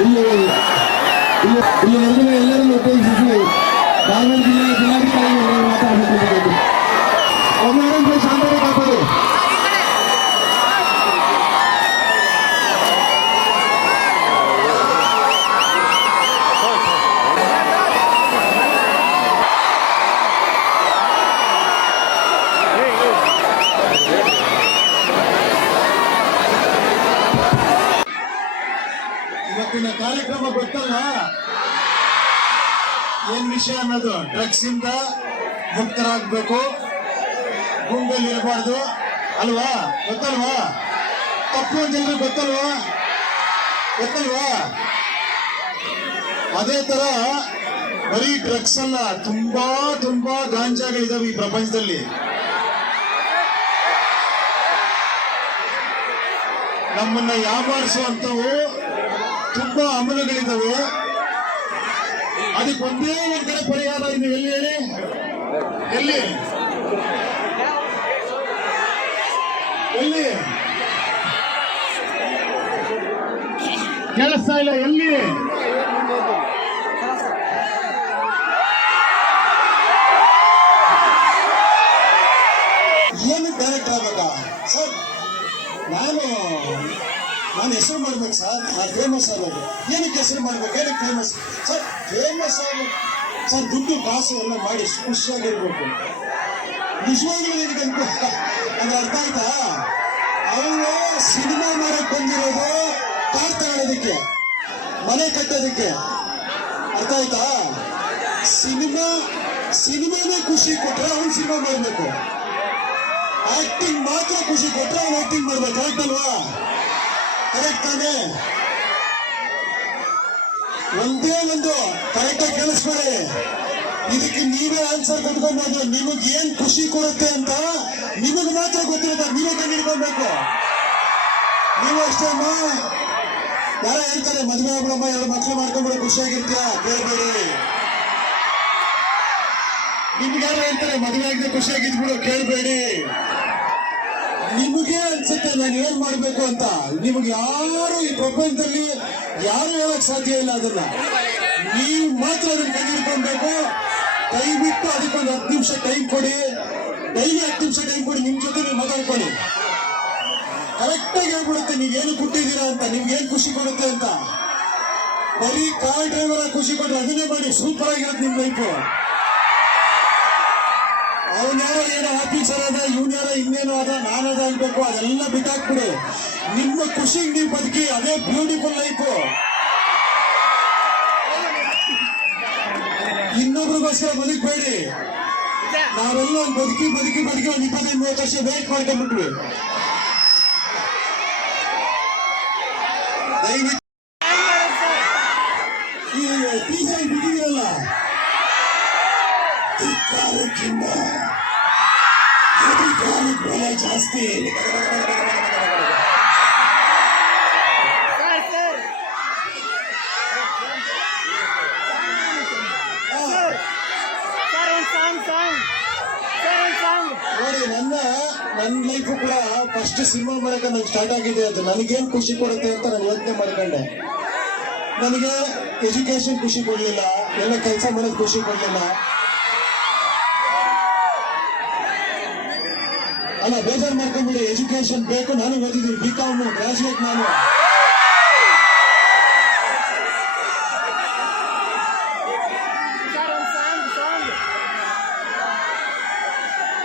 ಇಲ್ಲಿ ಇಲ್ಲಿ ಎಲ್ಲರೂ ಇವತ್ತಿನ ಕಾರ್ಯಕ್ರಮ ಗೊತ್ತಲ್ಲ? ಏನ್ ವಿಷಯ ಅನ್ನೋದು? ಡ್ರಗ್ಸ್ ಇಂದ ಮುಕ್ತರಾಗಬೇಕು. ಗುಂಪಲ್ಲಿ ಇರಬಾರ್ದು. ಅಲ್ವಾ? ಗೊತ್ತಲ್ವಾ? ತಪ್ಪು ಅಂತ ಗೊತ್ತಲ್ವಾ? ಗೊತ್ತಲ್ವಾ? ಅದೇ ತರ ಬರೀ ಡ್ರಗ್ಸ್ ಅಲ್ಲ, ತುಂಬಾ ತುಂಬಾ ಗಾಂಜಾಗಳಿದಾವೆ ಈ ಪ್ರಪಂಚದಲ್ಲಿ. ನಮ್ಮನ್ನ ಯಾಮಾರಿಸುವಂತವು ತುಂಬಾ ಅಮಲಗಳಿದ್ದಾವೆ ಅದಕ್ಕೆ ಒಂದೇ ಒಂದ್ ಕಡೆ ಪರಿಹಾರ ಇದೆ ಎಲ್ಲಿ ಹೇಳಿ ಎಲ್ಲಿ ಎಲ್ಲಿ ಕೇಳಿಸ್ತಾ ಇಲ್ಲ ಎಲ್ಲಿ ಏನು ಡೈರೆಕ್ಟ್ ಆಗ್ಬೇಕಾ ಸರ್ ನಾನು ನಾನು ಹೆಸರು ಮಾಡ್ಬೇಕು ಸರ್. ನಾನು ಫೇಮಸ್ ಆಗೋದು ಏನಕ್ಕೆ ಹೆಸರು ಮಾಡ್ಬೇಕು? ಏನಕ್ಕೆ ಫೇಮಸ್ ಸರ್ ಫೇಮಸ್ ಆಗಿ ಸರ್, ದುಡ್ಡು ಕಾಸು ಎಲ್ಲ ಮಾಡಿ ಖುಷಿಯಾಗಿರ್ಬೇಕು. ನಿಜವಾಗ್ಲೂ ನಿನಗೆ ಅದು ಅರ್ಥ ಆಯ್ತಾ? ಅವನು ಸಿನಿಮಾ ಮಾಡಕ್ ಬಂದಿರೋದು ಕಾರ್ ತಗೊಳ್ಳೋದಕ್ಕೆ ಮನೆ ಕಟ್ಟೋದಕ್ಕೆ. ಅರ್ಥ ಆಯ್ತಾ? ಸಿನಿಮಾ, ಸಿನಿಮಾನೇ ಖುಷಿ ಕೊಟ್ರೆ ಅವ್ನು ಸಿನಿಮಾ ಮಾಡಬೇಕು. ಆಕ್ಟಿಂಗ್ ಮಾತ್ರ ಖುಷಿ ಕೊಟ್ರೆ ಅವ್ನು ಆಕ್ಟಿಂಗ್ ಮಾಡ್ಬೇಕು ಕರೆಕ್ಟ್ ಅಲ್ವಾ ಕರೆಕ್ಟ್ ತಾನೆ? ಒಂದೇ ಒಂದು ಕರೆಕ್ಟ್ ಆಗಿ ಇದಕ್ಕೆ ನೀವೇ ಆನ್ಸರ್ ಕೊಟ್ಕೊಬೋದು ನಿಮಗೆ ಏನ್ ಖುಷಿ ಕೊಡುತ್ತೆ ಅಂತ ನಿಮಗೆ ಮಾತ್ರ ಗೊತ್ತಿರುತ್ತೆ. ನೀವೇ ಕಂಡಿಡ್ಕೊಬೇಕು ನೀವು ಅಷ್ಟೇ ಅಮ್ಮ. ಯಾರ ಹೇಳ್ತಾರೆ, ಮದುವೆ ಆಗ್ಬಿಡಮ್ಮ ಎರಡು ಮಕ್ಳು ಮಾಡ್ಕೊಂಡ್ಬಿಡ ಖುಷಿಯಾಗಿರ್ತೀಯ? ಕೇಳ್ಬೇಡಿ ನಿಮ್ಗೆ ಯಾರು ಹೇಳ್ತಾರೆ, ಮದುವೆ ಆಗಿದೆ ಖುಷಿಯಾಗಿದ್ಬಿಡು, ಕೇಳ್ಬೇಡಿ. ನಿಮಗೆ ಅನ್ಸುತ್ತೆ ನಾನು ಏನ್ ಮಾಡ್ಬೇಕು ಅಂತ. ನಿಮಗೆ ಯಾರು ಈ ಪ್ರಪಂಚದಲ್ಲಿ ಯಾರು ಹೇಳಕ್ ಸಾಧ್ಯ ಇಲ್ಲ ಅದನ್ನ. ನೀವು ಮಾತ್ರ ಅದನ್ನ ಕೈ ಬಿಟ್ಟು ಅದಕ್ಕೊಂದು ಹತ್ತು ನಿಮಿಷ ಟೈಮ್ ಕೊಡಿ. ಡೈಲಿ ಹತ್ತು ನಿಮಿಷ ಟೈಮ್ ಕೊಡಿ, ನಿಮ್ ಜೊತೆ ನೀವು ಮಾತಾಡ್ಕೊಳ್ಳಿ. ಕರೆಕ್ಟ್ ಆಗಿ ಹೇಳ್ಬಿಡುತ್ತೆ, ನೀವ್ ಏನು ಕೊಟ್ಟಿದ್ದೀರಾ ಅಂತ, ನಿಮ್ಗೆ ಏನ್ ಖುಷಿ ಕೊಡುತ್ತೆ ಅಂತ. ಬರೀ ಕಾರ್ ಡ್ರೈವರ್ ಖುಷಿ ಕೊಟ್ರೆ ಅದನ್ನೇ ಮಾಡಿ ಸೂಪರ್ ಆಗಿರುತ್ತೆ ನಿಮ್ ಲೈಫ್ ಅವನ್ಯಾರೋ ಏನೋ ಆಫೀಸರ್ ಅದ ಇವನ್ಯಾರೋ ಇನ್ನೇನೋ ಅದ ನಾನದ ಅನ್ಬೇಕು, ಅದೆಲ್ಲ ಬಿಟ್ಟಾಕ್ಬಿಡಿ ನಿಮ್ಮ ಖುಷಿ ನೀವು ಬದುಕಿ, ಅದೇ ಬ್ಯೂಟಿಫುಲ್ ಲೈಫು ಇನ್ನೊಬ್ರಿಗೋಸ್ಕರ ಬದುಕಬೇಡಿ. ನಾವೆಲ್ಲ ಒಂದು ಬದುಕಿ ಬದುಕಿ ಬದುಕಿ ಒಂದು ಇಪ್ಪತ್ತೈದು, ಮೂವತ್ತು ವರ್ಷ ವೇಟ್ ಮಾಡ್ಕೊಂಡ್ಬಿಟ್ವಿ. ದಯವಿಟ್ಟು ಧಿಕ್ಕಾರಕ್ಕಿಂತ ಅಧಿಕಾರಕ್ಕೆ ಜಾಸ್ತಿ ನೋಡಿ, ನನ್ನ ನನ್ನ ಲೈಫು ಕೂಡ ಫಸ್ಟ್ ಸಿನಿಮಾ ಮಾಡಕ್ಕೆ ನನಗೆ ಸ್ಟಾರ್ಟ್ ಆಗಿದೆ ಅದು. ನನಗೇನು ಖುಷಿ ಕೊಡುತ್ತೆ ಅಂತ ನಾನು ಯೋಚನೆ ಮಾಡ್ಕೊಂಡೆ. ನನಗೆ ಎಜುಕೇಶನ್ ಖುಷಿ ಕೊಡಲಿಲ್ಲ, ಎಲ್ಲ ಕೆಲಸ ಮಾಡೋದು ಖುಷಿ ಕೊಡ್ಲಿಲ್ಲ. ಅಲ್ಲ, ಬೇಜಾರು ಮಾಡ್ಕೊಂಡ್ಬಿಡಿ ಎಜುಕೇಶನ್ ಬೇಕು. ನಾನು ಓದಿದ್ದೀನಿ. ಬಿ ಕಾಮ್ ಗ್ರಾಜುಯೇಟ್ ನಾನು.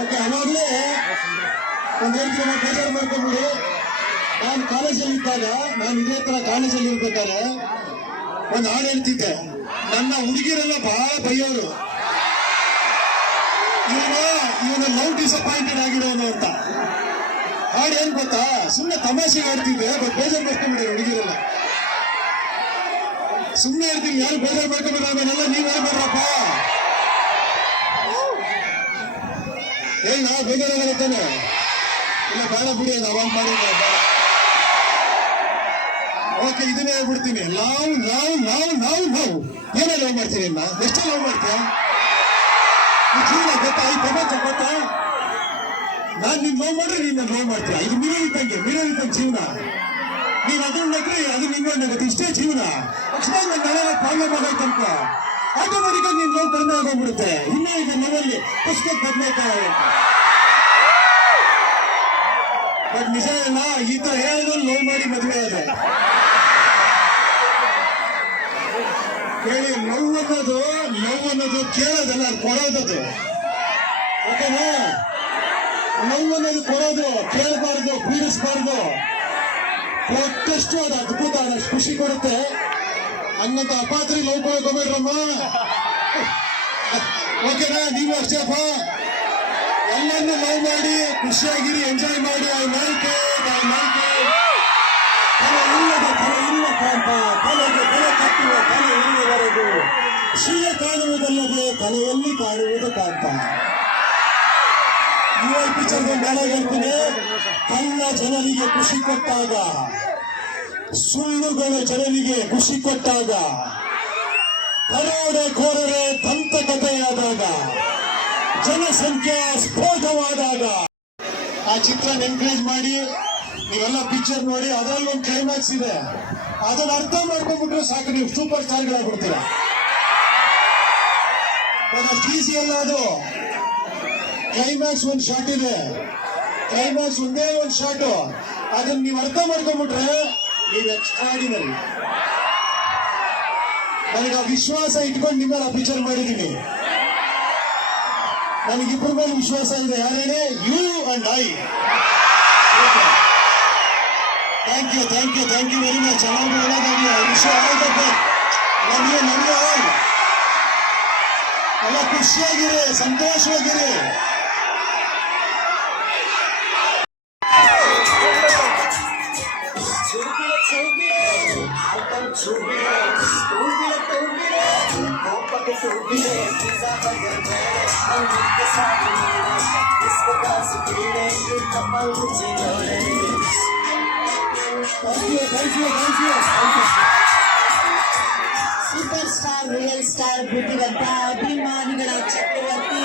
ಓಕೆ, ಅವಾಗಲೇ ಒಂದ್ ಬೇಜಾರು ಮಾಡ್ಕೊಂಡ್ಬಿಡಿ ನಾನು ಕಾಲೇಜಲ್ಲಿ ಇದ್ದಾಗ ನಾನು ಇದೇ ತರ ಕಾಲೇಜಲ್ಲಿ ಇರ್ಬೇಕಾದ್ರೆ, ಒಂದು ಹಾಡು ಹೇಳ್ತಿದ್ದೆ ನನ್ನ ಹುಡುಗಿರೆಲ್ಲ ಬಹಳ ಬೈಯೋರು. ಇವನ ಲವ್ ಡಿಸಪಾಯಿಂಟೆಡ್ ಆಗಿರೋನು ಅಂತ. ಹಾಡು ಏನ್ ಗೊತ್ತಾ? ಸುಮ್ಮನೆ ತಮಾಷೆಗೆ ಆಡ್ತಿದ್ದೆ ಬಟ್ ಬೇಜಾರು ಮಾಡ್ಕೊಂಡ್ಬಿಡಿ ಹುಡುಗಿರಲ್ಲ. ಸುಮ್ಮನೆ ಇರ್ತೀನಿ, ಯಾರು ಬೇಜಾರು ಮಾಡ್ಕೊಂಡ್ಬಿಡ ಆಮೇಲೆಲ್ಲ ನೀವೇ ಬರ್ರಪ್ಪ ಏನ್ ನಾ ಬೇಜಾರಾಗಲ್ಲ ತಾನೆ. ಇಲ್ಲ, ಬೇಡ ಬಿಡಿ ಅವಾಗ ಮಾಡಿ ಓಕೆ ಇದನ್ನೇ ಹೇಳ್ಬಿಡ್ತೀನಿ. ನಾವು ನಾವು ನಾವು ನಾವು ನಾವು ಏನೇ ಲವ್ ಮಾಡ್ತೀನಿ ಅಮ್ಮ ಎಷ್ಟೇ ಲವ್ ಮಾಡ್ತೀಯ? ಜೀವನ ಗೊತ್ತಾಯ್ತು ಪ್ರಪಂಚ ಗೊತ್ತಾ? ನಾನು ನಿನ್ ಲೋ ಮಾಡ್ರೆ ನೀನ್ ಲೋ ಮಾಡ್ತೀಯ. ಇದು ಮಿರೋ ಇದ್ದಂಗೆ ಇದ್ದಂಗೆ ಜೀವನ. ನೀನ್ ಅದನ್ನ ನಗ್ರಿ ಅದು ನಿನ್ನ ಇಷ್ಟೇ ಜೀವನ. ಅಕಸ್ಮಾತ್ ನನ್ನ ನಾಳೆ ಪ್ರಾಬ್ಲಮ್ ಆಗೈತೆ ಅಂತ. ಆಟೋಮೆಟಿಕ್ ಆಗಿ ನಿನ್ ಲವ್ ಕಡಿಮೆ ಆಗೋಗ್ಬಿಡುತ್ತೆ. ಇನ್ನೇ ಈಗ ನಮ್ಮಲ್ಲಿ. ಪುಸ್ತಕ ಬದಲಾಯ್ತಾರೆ ಬಟ್ ನಿಜ ಅಲ್ಲ ಈ ತರ ಲವ್ ಮಾಡಿ ಮದುವೆ ಆದ ಕೇಳಿ ಲವ್ ಅನ್ನೋದು ಲವ್ ಅನ್ನೋದು ಕೇಳೋದಲ್ಲ ಅದು ಕೊಡೋದದು. ಓಕೆನಾ? ಲವ್ ಅನ್ನೋದು ಕೊಡೋದು, ಕೇಳಬಾರ್ದು, ಪೀಡಿಸ್ಬಾರ್ದು. ಕೊಟ್ಟಷ್ಟು ಅದು ಅದ್ಭುತ, ಅದಷ್ಟು ಖುಷಿ ಕೊಡುತ್ತೆ. ಹಂಗಂತ ಅಪಾತ್ರಿ ಲವ್ ಕೊಡೋಕೋಬೇಡ್ರಮ್ಮ ಓಕೆನಾ? ನೀವು ಅಷ್ಟೇ, ಅಪ್ಪ. ಲವ್ ಮಾಡಿ, ಖುಷಿಯಾಗಿರಿ, ಎಂಜಾಯ್ ಮಾಡಿ. ಐ ಲೈಕ್ ಐ ಲೈಕ್ ತಲೆ ಕಲೆಗೆ ಕಲೆ ಕಟ್ಟುವ ಕಲೆ ಇರುವವರೆಗೂ ಶಿವ ಕಾಣುವುದಲ್ಲದೆ ಕಲೆಯಲ್ಲಿ ಕಾಣುವುದು ಕಾಂತ. ಯುವ ಪಿಕ್ಚರ್ ಡೈಲಾಗ್ ಹೇಳ್ತೀನಿ ಕಳ್ಳ ಜನರಿಗೆ ಖುಷಿ ಕೊಟ್ಟಾಗ, ಸುಳ್ಳುಗಳು ಜನರಿಗೆ ಖುಷಿ ಕೊಟ್ಟಾಗ ಕರೋಡೆ ಕೋರರೆ ದಂತಕಥೆಯಾದಾಗ, ಜನಸಂಖ್ಯಾ ಸ್ಫೋಟವಾದಾಗ. ಆ ಚಿತ್ರ ಎನ್ಕರೇಜ್ ಮಾಡಿ, ನೀವೆಲ್ಲ ಪಿಕ್ಚರ್ ನೋಡಿ, ಅದರಲ್ಲಿ ಒಂದು ಕ್ಲೈಮ್ಯಾಕ್ಸ್ ಇದೆ. ಅದನ್ನ ಅರ್ಥ ಮಾಡ್ಕೊಂಡ್ಬಿಟ್ರೆ ಸಾಕು, ನೀವು ಸೂಪರ್ ಸ್ಟಾರ್ಗಳಾಗ್ಬಿಡ್ತೀರಾ ಈಸಿ ಅಲ್ಲ ಅದು. ಕ್ಲೈಮ್ಯಾಕ್ಸ್ ಒಂದು ಶಾಟ್ ಇದೆ. ಕ್ಲೈಮ್ಯಾಕ್ಸ್ ಒಂದೇ ಒಂದು ಶಾಟ್ ಅದನ್ನ ನೀವು ಅರ್ಥ ಮಾಡ್ಕೊಂಡ್ಬಿಟ್ರೆ ನೀವು ಎಕ್ಸ್ಟ್ರಾಡಿನರಿ ನನಗೆ ಆ ವಿಶ್ವಾಸ ಇಟ್ಕೊಂಡು ನಿಮ್ಮ ಆ ಪಿಕ್ಚರ್ ಮಾಡಿದ್ದೀನಿ ನನಗಿಬ್ಬರ ಮೇಲೆ ವಿಶ್ವಾಸ ಇದೆ. ಯಾರೇನೆ you and I thank you thank you thank you very much ಚೆನ್ನಾಗಿ ಒಳ್ಳೆದಾಗಲಿ ವಿಶ್ವ ಆಲ್ ದ ಬೆಸ್ಟ್ ನನಗೆ ನನಗೆ ಆಲ್ ಎಲ್ಲ ಖುಷಿಯಾಗಿರಿ ಸಂತೋಷವಾಗಿರಿ thank you thank you super star real star புத்திவர்த்தா அபிமானிகளா சக்கரவர்த்தி